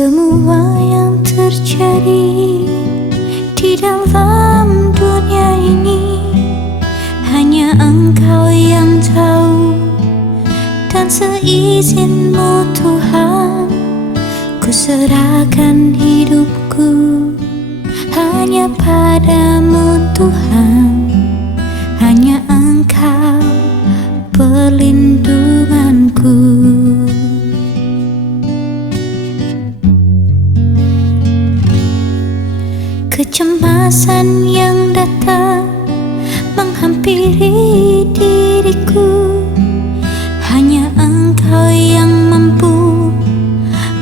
Semua yang terjadi di dalam dunia ini hanya Engkau yang tahu, dan seizinmu Tuhan, ku serahkan hidupku hanya padamu Tuhan. Hanya Engkau perlindunganku. Kecemasan yang datang menghampiri diriku, hanya Engkau yang mampu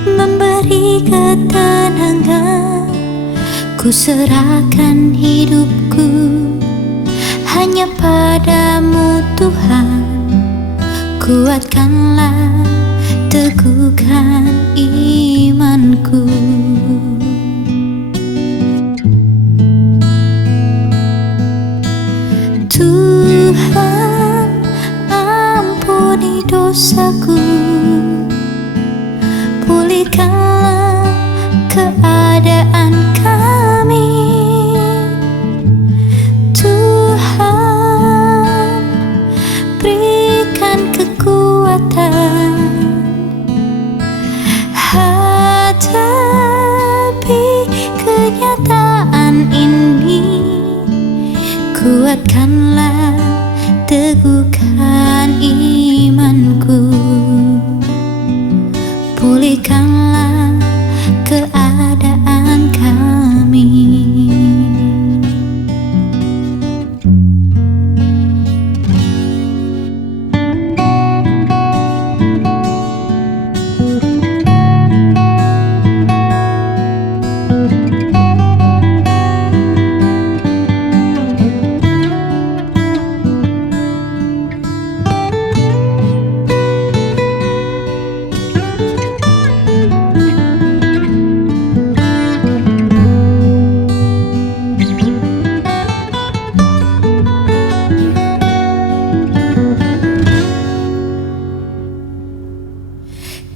memberi ketenangan. Ku serahkan hidupku hanya padamu Tuhan. Kuatkanlah, teguhkan imanku. Tuhan, ampuni dosaku, pulihkanlah keadaan kami. Tuhan, berikan kekuatan hadapi kenyataan ini. Kuatkanlah, teguhkan imanku, pulihkanlah keadaan kami.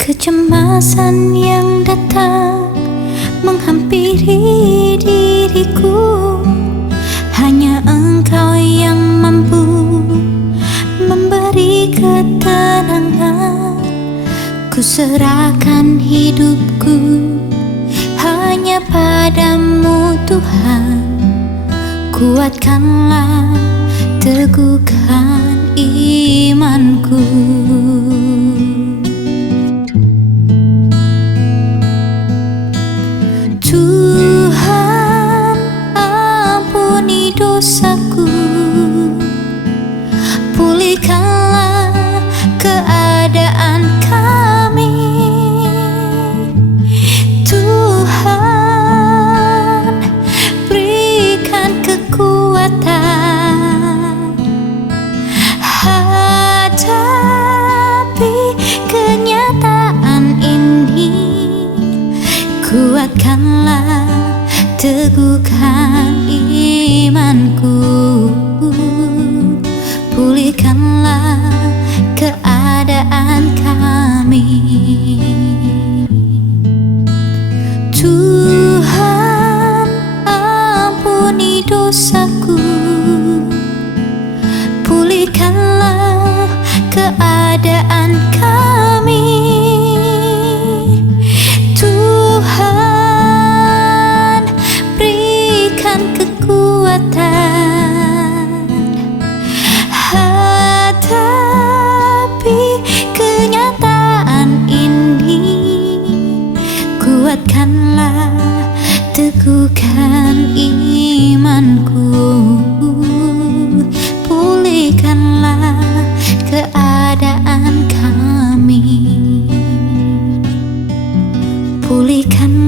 Kecemasan yang datang menghampiri diriku, hanya Engkau yang mampu memberi ketenangan. Ku serahkan hidupku hanya padamu Tuhan. Kuatkanlah, teguhkan imanku. Tuhan, ampuni dosaku, pulihkanlah keadaan kami. Tuhan, berikan kekuatan hadapi kenyataan ini. Kuatkanlah, teguhkan imanku, pulihkanlah keadaan kami. Tuhan, ampuni dosaku, pulihkanlah keadaan kami. Tuhan, berikan kekuatan hadapi kenyataan ini. Kuatkanlah, teguhkan imanku, pulihkanlah keadaan kami. Pulihkan